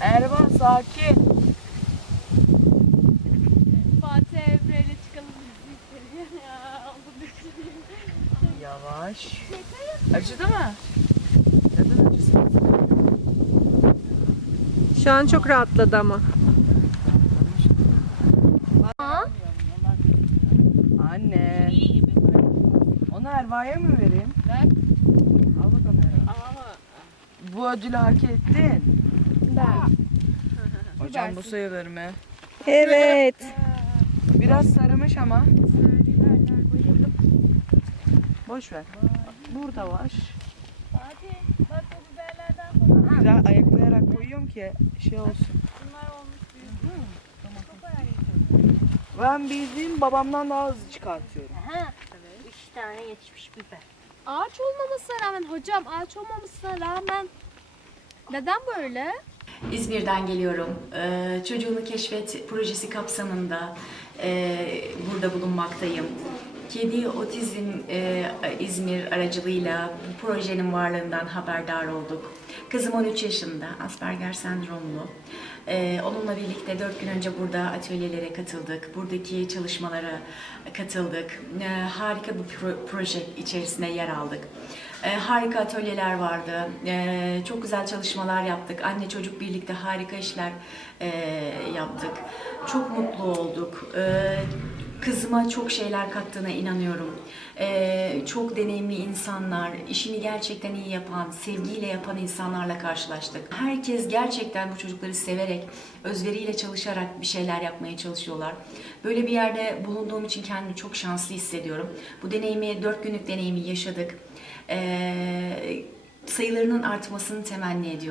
Ervan sakin. Fatih Emre'yle çıkalım biz yukarıya ya. Onu düşünüyorum. Yavaş. Acıdı mı? Neden acısın? Şu an çok rahatladı ama. Anne. İyi gibi. Onu Erva'ya mı vereyim? Ver. Al bakalım Erva. Ama Bu ödülü hak ettin. Hocam bu sayılır mı? Evet. Biraz sarımış ama. Boş ver. Burada var. Fatih bak o biberlerden falan. Güzel ayaklayarak koyuyorum ki şey olsun. Bunlar olmuş büyük. Çok merak ediyorum. Ben bildiğim babamdan daha hızlı çıkartıyorum. Ha. Üç tane yetişmiş biber. Ağaç olmamasına rağmen hocam ağaç olmamasına rağmen neden böyle? İzmir'den geliyorum. Ee, Çocuğunu Keşfet projesi kapsamında e, burada bulunmaktayım. Kedi Otizm e, İzmir aracılığıyla bu projenin varlığından haberdar olduk. Kızım 13 yaşında, Asperger sendromlu. Ee, onunla birlikte 4 gün önce burada atölyelere katıldık. Buradaki çalışmalara katıldık. Ee, harika bir pro- proje içerisinde yer aldık. Ee, harika atölyeler vardı. Ee, çok güzel çalışmalar yaptık. Anne çocuk birlikte harika işler e, yaptık. Çok mutlu olduk. Ee, kızıma çok şeyler kattığına inanıyorum. Ee, çok deneyimli insanlar, işini gerçekten iyi yapan, sevgiyle yapan insanlarla karşılaştık. Herkes gerçekten bu çocukları severek, özveriyle çalışarak bir şeyler yapmaya çalışıyorlar. Böyle bir yerde bulunduğum için kendimi çok şanslı hissediyorum. Bu deneyimi, dört günlük deneyimi yaşadık. Ee, sayılarının artmasını temenni ediyorum.